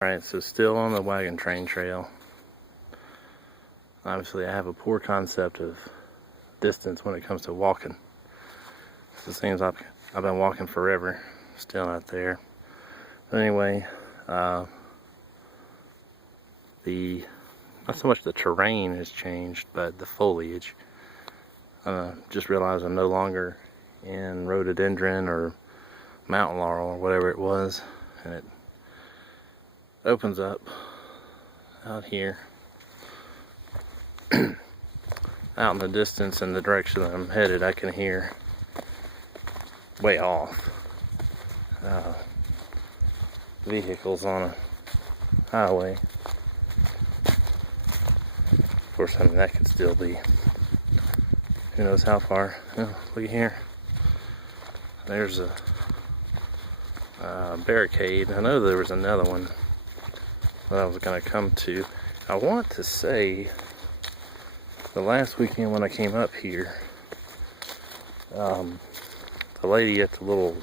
Alright, so still on the Wagon Train Trail. Obviously I have a poor concept of distance when it comes to walking. So it seems like I've been walking forever, still not there. But anyway, not so much the terrain has changed, but the foliage. Just realized I'm no longer in rhododendron or mountain laurel or whatever it was, and it opens up out here. Out in the distance in the direction that I'm headed, I can hear way off vehicles on a highway. Of course, I mean, that could still be who knows how far. Oh, look at here. There's a barricade. I know there was another one that I was going to come to. I want to say the last weekend when I came up here, the lady at the little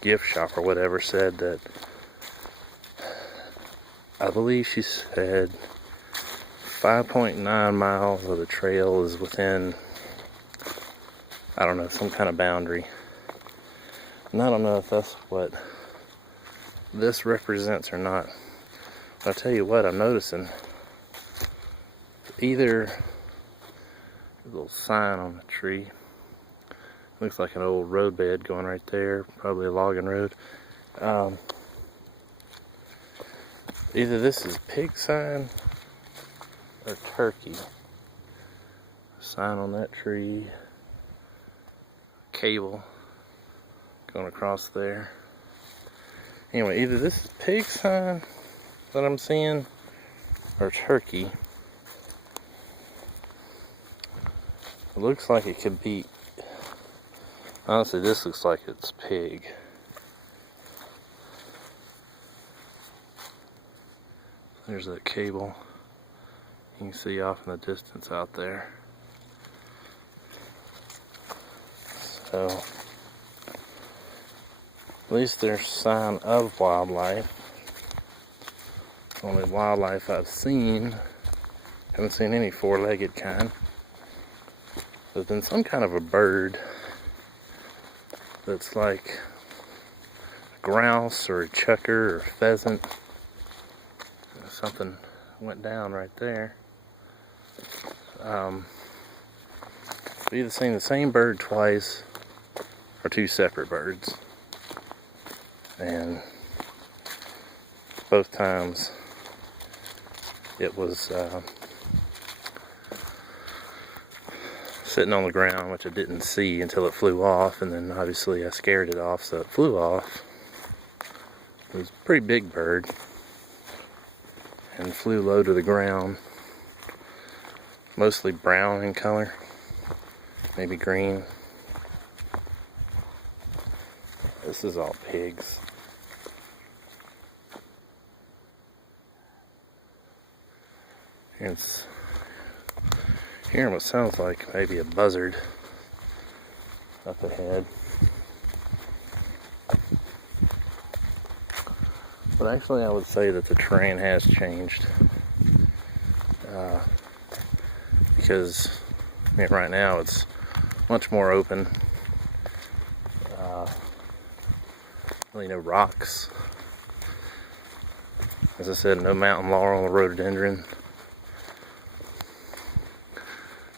gift shop or whatever said that, I believe she said 5.9 miles of the trail is within, I don't know, some kind of boundary. And I don't know if that's what this represents or not. But I'll tell you what, I'm noticing either a little sign on the tree, looks like an old roadbed going right there, probably a logging road. Either this is pig sign or turkey. Sign on that tree, cable going across there. Anyway, either this is pig sign that I'm seeing or turkey. It looks like it could be, honestly, this looks like it's pig. There's that cable you can see off in the distance out there. So at least there's sign of wildlife. Only wildlife I've seen, haven't seen any four-legged kind. There's been some kind of a bird that's like a grouse or a chucker or a pheasant. Something went down right there. We've either seen the same bird twice or two separate birds. And both times it was sitting on the ground, which I didn't see until it flew off, and then obviously I scared it off, so it flew off. It was a pretty big bird and flew low to the ground, mostly brown in color, maybe green. This is all pigs. It's hearing what sounds like maybe a buzzard up ahead. But actually I would say that the terrain has changed. Because I mean, right now it's much more open. Really no rocks. As I said, no mountain laurel or rhododendron.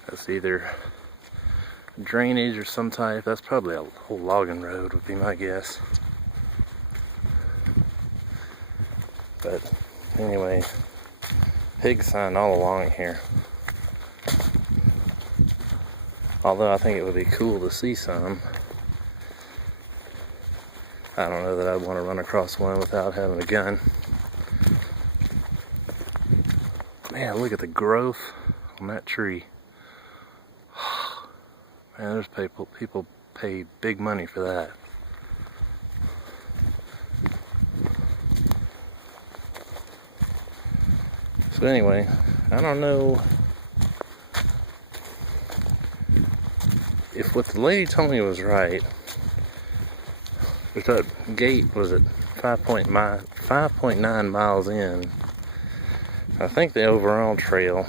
That's either drainage or some type. That's probably a whole logging road would be my guess. But anyway, pig sign all along here. Although I think it would be cool to see some. I don't know that I'd want to run across one without having a gun. Man, look at the growth on that tree. Man, there's people pay big money for that. So anyway, I don't know if what the lady told me was right. If that gate was at 5.9 5.9 miles in. I think the overall trail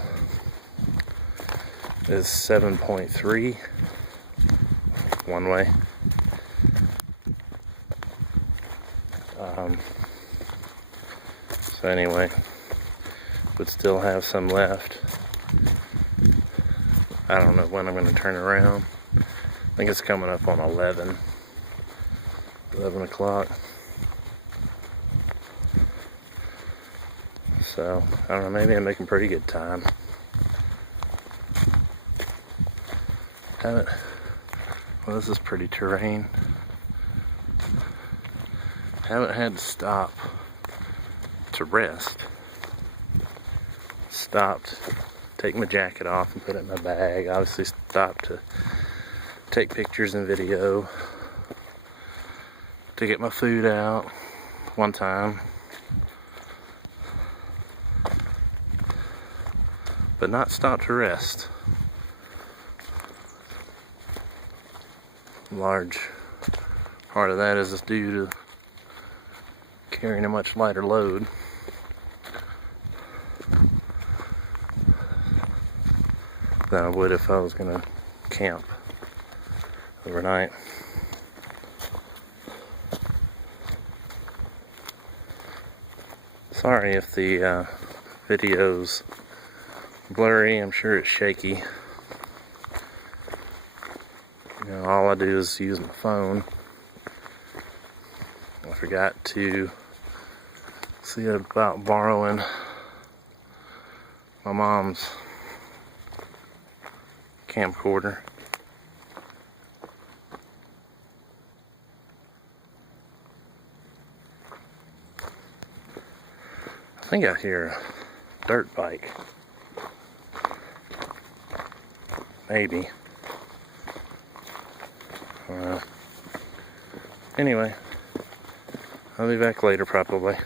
is 7.3 one way. So anyway, would still have some left. I don't know when I'm going to turn around. I think it's coming up on 11 o'clock. So, I don't know, maybe I'm making pretty good time. Well, this is pretty terrain. Haven't had to stop to rest. Stopped, take my jacket off and put it in my bag. Obviously stopped to take pictures and video. To get my food out one time. But not stop to rest. Large part of that is due to carrying a much lighter load. Than I would if I was gonna camp overnight. Sorry if the video's blurry, I'm sure it's shaky. You know, all I do is use my phone. I forgot to see about borrowing my mom's camcorder. I think I hear a dirt bike. Maybe. Anyway, I'll be back later probably.